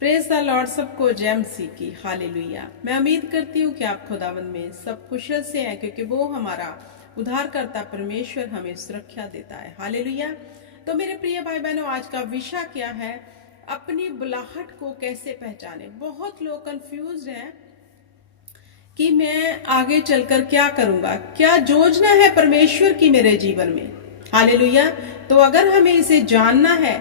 Praise the Lord. सबको जय मसीह की हालेलुया। मैं उम्मीद करती हूँ कि आप खुदावंद में सब कुशल से हैं, क्योंकि वो हमारा उद्धारकर्ता परमेश्वर हमें सुरक्षा देता है। हालेलुया। तो मेरे प्रिय भाई बहनों, आज का विषय क्या है? अपनी बुलाहट को कैसे पहचाने। बहुत लोग कंफ्यूज हैं कि मैं आगे चलकर क्या करूंगा, क्या योजना है परमेश्वर की मेरे जीवन में। हालेलुया। तो अगर हमें इसे जानना है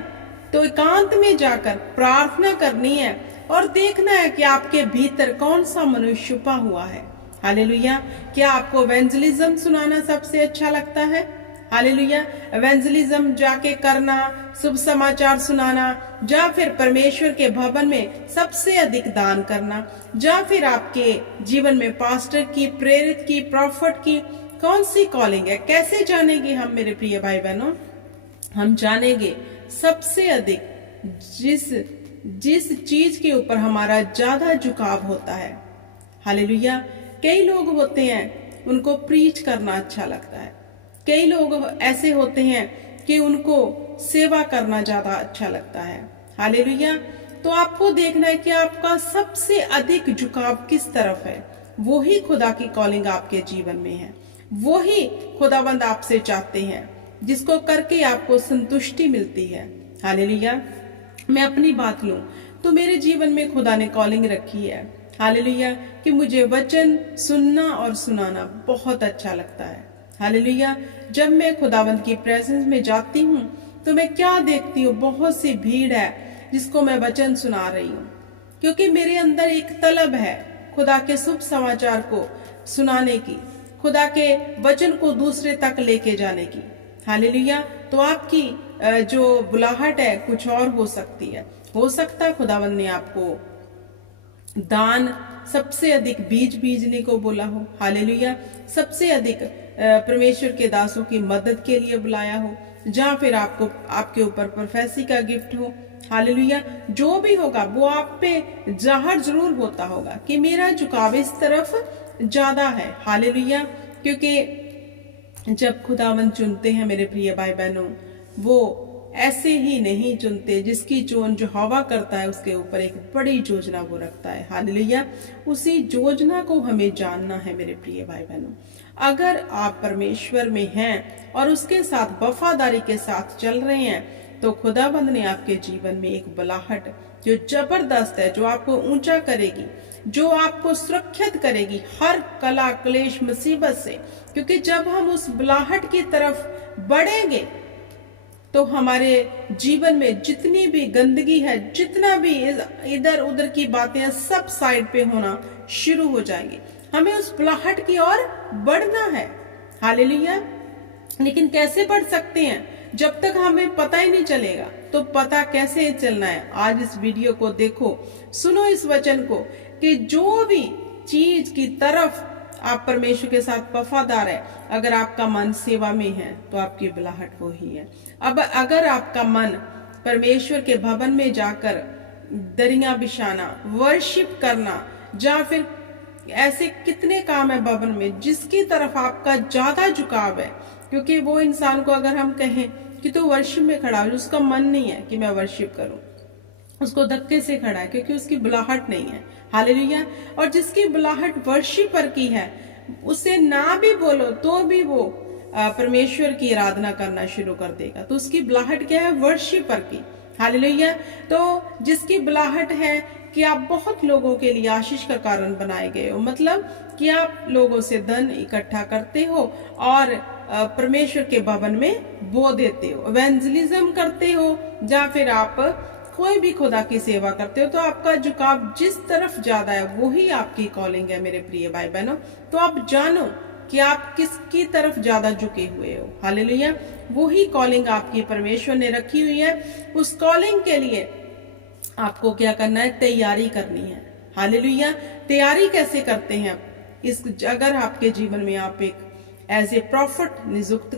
तो एकांत में जाकर प्रार्थना करनी है और देखना है कि आपके भीतर कौन सा मनुष्य छुपा हुआ है। हालेलुया। क्या आपको एवेंजलिज्म सुनाना सबसे अच्छा लगता है? हालेलुया। एवेंजलिज्म जाके करना, शुभ समाचार सुनाना, या फिर परमेश्वर के भवन में सबसे अधिक दान करना, या फिर आपके जीवन में पास्टर की, प्रेरित की, प्रॉफिट की कौन सी कॉलिंग है? कैसे जानेंगे हम मेरे प्रिय भाई बहनों? हम जानेंगे सबसे अधिक जिस जिस चीज के ऊपर हमारा ज्यादा झुकाव होता है। हालेलुया। कई लोग होते हैं उनको प्रीच करना अच्छा लगता है, कई लोग ऐसे होते हैं कि उनको सेवा करना ज्यादा अच्छा लगता है। हालेलुया। तो आपको देखना है कि आपका सबसे अधिक झुकाव किस तरफ है। वो ही खुदा की कॉलिंग आपके जीवन में है, वो ही खुदाबंद आपसे चाहते हैं, जिसको करके आपको संतुष्टि मिलती है। हालेलुया। मैं अपनी बात लूं तो मेरे जीवन में खुदा ने कॉलिंग रखी है। हालेलुया। कि मुझे वचन सुनना और सुनाना बहुत अच्छा लगता है। हालेलुया। जब मैं खुदावंत की प्रेजेंस में जाती हूँ तो मैं क्या देखती हूँ? बहुत सी भीड़ है जिसको मैं वचन सुना रही हूँ, क्योंकि मेरे अंदर एक तलब है खुदा के शुभ समाचार को सुनाने की, खुदा के वचन को दूसरे तक लेके जाने की। हालेलुया। तो आपकी जो बुलाहट है कुछ और हो सकती है। हो सकता है खुदावंद ने आपको दान, सबसे अधिक बीज बीजने को बोला हो। हालेलुया। सबसे अधिक परमेश्वर के दासों की मदद के लिए बुलाया हो, जहाँ फिर आपको आपके ऊपर प्रोफेसी का गिफ्ट हो। हालेलुया। जो भी होगा वो आप पे जाहिर जरूर होता होगा कि मेरा झुकाव इस तरफ ज्यादा है। हालेलुया। क्योंकि जब खुदावंद चुनते हैं मेरे प्रिय भाई बहनों, वो ऐसे ही नहीं चुनते। जिसकी चोन जो हवा करता है उसके ऊपर एक बड़ी योजना वो रखता है। हालेलुया। उसी योजना को हमें जानना है मेरे प्रिय भाई बहनों। अगर आप परमेश्वर में हैं और उसके साथ वफादारी के साथ चल रहे हैं तो खुदाबंद ने आपके जीवन में एक बुलाहट जो जबरदस्त है, जो आपको ऊंचा करेगी, जो आपको सुरक्षित करेगी हर कला क्लेश मुसीबत से। क्योंकि जब हम उस बुलाहट की तरफ बढ़ेंगे तो हमारे जीवन में जितनी भी गंदगी है, जितना भी इधर उधर की बातें, सब साइड पे होना शुरू हो जाएंगे। हमें उस बुलाहट की ओर बढ़ना है। हालेलुया। लेकिन कैसे बढ़ सकते हैं? जब तक हमें पता ही नहीं चलेगा तो पता कैसे चलना है? आज इस वीडियो को देखो, सुनो इस वचन को कि जो भी चीज की तरफ आप परमेश्वर के साथ वफादार है, अगर आपका मन सेवा में है तो आपकी बुलाहट वो ही है। अब अगर आपका मन परमेश्वर के भवन में जाकर दरिया बिछाना, वर्शिप करना, या फिर ऐसे कितने काम है भवन में जिसकी तरफ आपका ज्यादा झुकाव है। क्योंकि वो इंसान को अगर हम कहें कि तू वर्शिप में खड़ा हो, उसका मन नहीं है कि मैं वर्शिप करूं, उसको धक्के से खड़ा है क्योंकि उसकी बुलाहट नहीं है। हालेलुया। और जिसकी बुलाहट वर्शिपर की है, उसे ना भी बोलो तो भी वो परमेश्वर की आराधना करना शुरू कर देगा। तो उसकी बुलाहट क्या है? वर्शिपर की। हालेलुया। तो जिसकी बुलाहट है कि आप बहुत लोगों के लिए आशीष का कारण बनाए गए हो, मतलब कि आप लोगों से धन इकट्ठा करते हो और परमेश्वर के भवन में बो देते हो, एवेंजलिज्म करते हो, या फिर आप कोई भी खुदा की सेवा करते हो, तो आपका झुकाव जिस तरफ ज्यादा है वही आपकी कॉलिंग है मेरे प्रिय भाई बहनों। तो आप जानो कि आप किसकी तरफ ज्यादा झुके हुए हो। हालेलुया। वही कॉलिंग आपकी परमेश्वर ने रखी हुई है। उस कॉलिंग के लिए आपको क्या करना है? तैयारी करनी है। हालेलुया। तैयारी कैसे करते हैं? इस अगर आपके जीवन में आप एक एज ए प्रॉफिट नियुक्त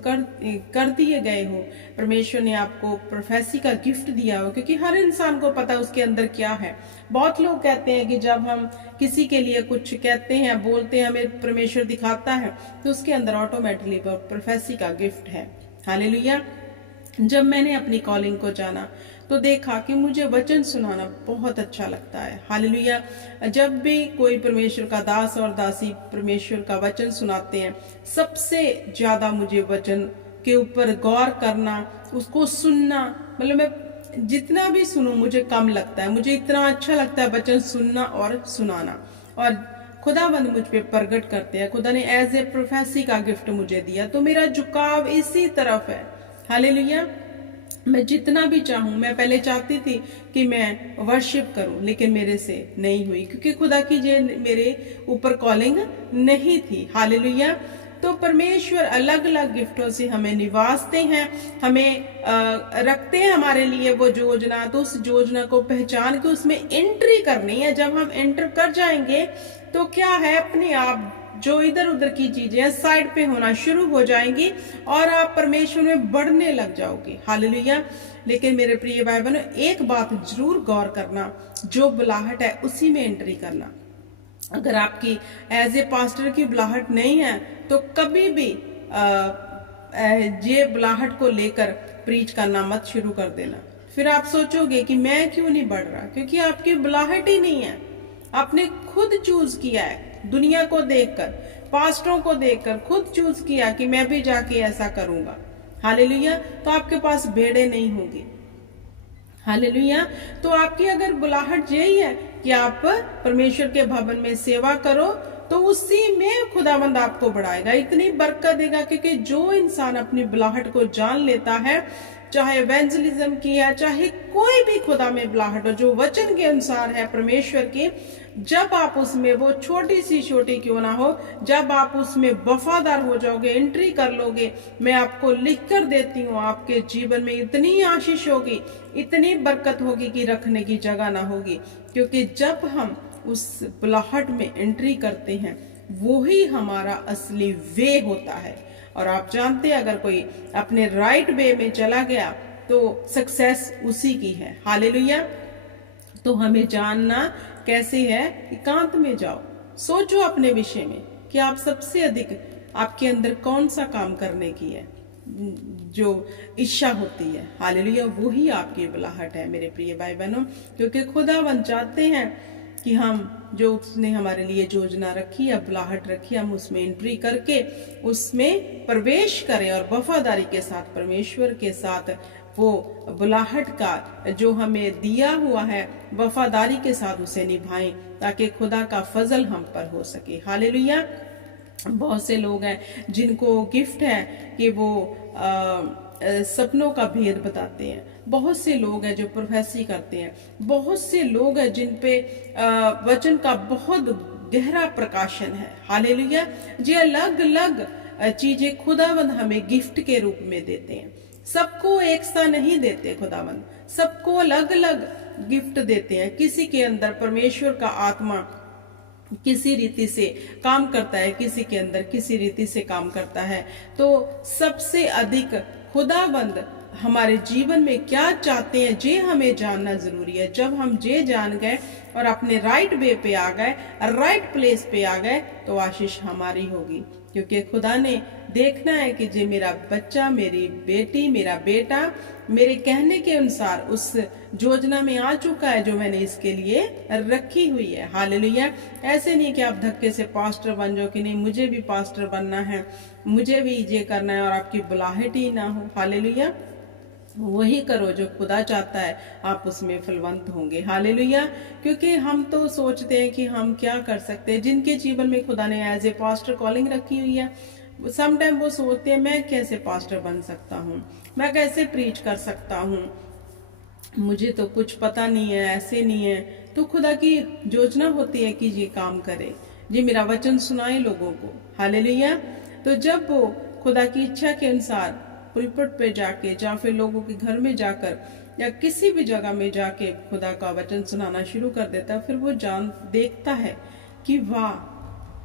कर दिए गए हो, परमेश्वर ने आपको प्रोफेसी का गिफ्ट दिया हो, क्योंकि हर इंसान को पता है उसके अंदर क्या है। बहुत लोग कहते हैं कि जब हम किसी के लिए कुछ कहते हैं, बोलते हैं, हमें परमेश्वर दिखाता है तो उसके अंदर ऑटोमेटिकली प्रोफेसी का गिफ्ट है। हालेलुया। जब मैंने अपनी कॉलिंग को जाना तो देखा कि मुझे वचन सुनाना बहुत अच्छा लगता है। हालेलुया। जब भी कोई परमेश्वर का दास और दासी परमेश्वर का वचन सुनाते हैं, सबसे ज्यादा मुझे वचन के ऊपर गौर करना, उसको सुनना, मतलब मैं जितना भी सुनूं मुझे कम लगता है। मुझे इतना अच्छा लगता है वचन सुनना और सुनाना। और खुदावंद मुझ पे प्रकट करते हैं। खुदा ने एज ए प्रोफेसी का गिफ्ट मुझे दिया, तो मेरा झुकाव इसी तरफ है। हालेलुया। मैं जितना भी चाहूं, मैं पहले चाहती थी कि मैं वर्शिप करूं, लेकिन मेरे से नहीं हुई, क्योंकि खुदा की जे मेरे ऊपर कॉलिंग नहीं थी। हालेलुया। तो परमेश्वर अलग अलग गिफ्टों से हमें निवासते हैं, हमें रखते हैं हमारे लिए वो योजना। तो उस योजना को पहचान के उसमें एंट्री करनी है। जब हम एंटर कर जाएंगे तो क्या है, अपने आप जो इधर उधर की चीजें साइड पे होना शुरू हो जाएंगी और आप परमेश्वर में बढ़ने लग जाओगे। हालेलुया। लेकिन मेरे प्रिय भाई बहनों, एक बात जरूर गौर करना, जो बुलाहट है उसी में एंट्री करना। अगर आपकी एज ए पास्टर की बुलाहट नहीं है तो कभी भी ये बुलाहट को लेकर प्रीच करना मत शुरू कर देना। फिर आप सोचोगे कि मैं क्यों नहीं बढ़ रहा, क्योंकि आपकी बुलाहट ही नहीं है। आपने खुद चूज किया है, दुनिया को देखकर, पास्टरों को देखकर खुद चूज किया कि मैं भी जाके ऐसा करूंगा। हालेलुया। तो आपके पास भेड़े नहीं होगी। हालेलुया। तो आपकी अगर बुलाहट यही है कि आप परमेश्वर के भवन में सेवा करो, तो उसी में खुदावंद आपको बढ़ाएगा, इतनी बरकत देगा। क्योंकि जो इंसान अपनी बुलाहट को जान लेता है, चाहे एवेंजलिज्म की है, चाहे कोई भी खुदा में बुलाहट हो जो वचन के अनुसार है परमेश्वर की, जब आप उसमें, वो छोटी सी छोटी क्यों ना हो, जब आप उसमें वफादार हो जाओगे, एंट्री कर लोगे, मैं आपको लिख कर देती हूँ, आपके जीवन में इतनी आशीष होगी, इतनी बरकत होगी कि रखने की जगह ना होगी। क्योंकि जब हम उस बुलाहट में एंट्री करते हैं, वो ही हमारा असली वे होता है। और आप जानते हैं, अगर कोई अपने राइट वे में चला गया तो सक्सेस उसी की है। हालेलुया। तो हमें जानना कैसे है, एकांत में जाओ, सोचो अपने विषय में कि आप सबसे अधिक आपके अंदर कौन सा काम करने की है, जो इच्छा होती है। हालेलुया। वही आपकी बुलाहट है मेरे प्रिय भाई बहनों। क्योंकि खुदावंद चाहते हैं कि हम, जो उसने हमारे लिए योजना रखी है, बुलाहट रखी, हम उसमें एंट्री करके उसमें प्रवेश करें और वफादारी के साथ परमेश्वर के साथ वो बुलाहट का जो हमें दिया हुआ है, वफादारी के साथ उसे निभाएं, ताकि खुदा का फजल हम पर हो सके। हालेलुया। बहुत से लोग हैं जिनको गिफ्ट है कि वो सपनों का भेद बताते हैं। बहुत से लोग हैं जो प्रोफेसी करते हैं। बहुत से लोग हैं जिन पे वचन का बहुत गहरा प्रकाशन है। हालेलुया। ये अलग अलग चीजें खुदावंद हमें गिफ्ट के रूप में देते हैं। सबको एक सा नहीं देते खुदावंद, सबको अलग अलग गिफ्ट देते हैं। किसी के अंदर परमेश्वर का आत्मा किसी रीति से काम करता है, किसी के अंदर किसी रीति से काम करता है। तो सबसे अधिक खुदावंद हमारे जीवन में क्या चाहते हैं, ये हमें जानना जरूरी है। जब हम ये जान गए और अपने राइट वे पे आ गए, राइट प्लेस पे आ गए, तो आशीष हमारी होगी। क्योंकि खुदा ने देखना है कि जे मेरा बच्चा, मेरी बेटी, मेरा बेटा मेरे कहने के अनुसार उस योजना में आ चुका है जो मैंने इसके लिए रखी हुई है। हालेलुया। ऐसे नहीं कि आप धक्के से पास्टर बन जाओ कि नहीं मुझे भी पास्टर बनना है, मुझे भी ये करना है, और आपकी बुलाहट ही ना हो। हालेलुया। वही करो जो खुदा चाहता है, आप उसमें फलवंत होंगे। हालेलुया। क्योंकि हम तो सोचते हैं कि हम क्या कर सकते हैं। जिनके जीवन में खुदा ने एज ए पास्टर कॉलिंग रखी हुई है, सम टाइम वो सोचते हैं मैं कैसे पास्टर बन सकता हूँ, मैं कैसे प्रीच कर सकता हूँ, मुझे तो कुछ पता नहीं है, ऐसे नहीं है। तो खुदा की योजना होती है कि ये काम करे, ये मेरा वचन सुनाए लोगों को। हालेलुया। तो जब वो खुदा की इच्छा के अनुसार पुलपट पे जाके, या फिर लोगों के घर में जाकर, या किसी भी जगह में जाके खुदा का वचन सुनाना शुरू कर देता है, फिर वो जान देखता है कि वाह,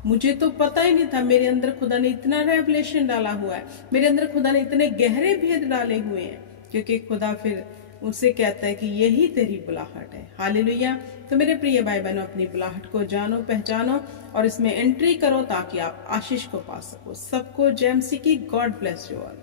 मुझे तो पता ही नहीं था, मेरे अंदर खुदा ने इतना रेवलेशन डाला हुआ है, मेरे अंदर खुदा ने इतने गहरे भेद डाले हुए हैं। क्योंकि खुदा फिर उससे कहता है कि यही तेरी बुलाहट है। हालेलुया। तो मेरे प्रिय भाई बहनों, अपनी बुलाहट को जानो, पहचानो और इसमें एंट्री करो, ताकि आप आशीष को पा सको। सबको जय मसीह की। God bless you all.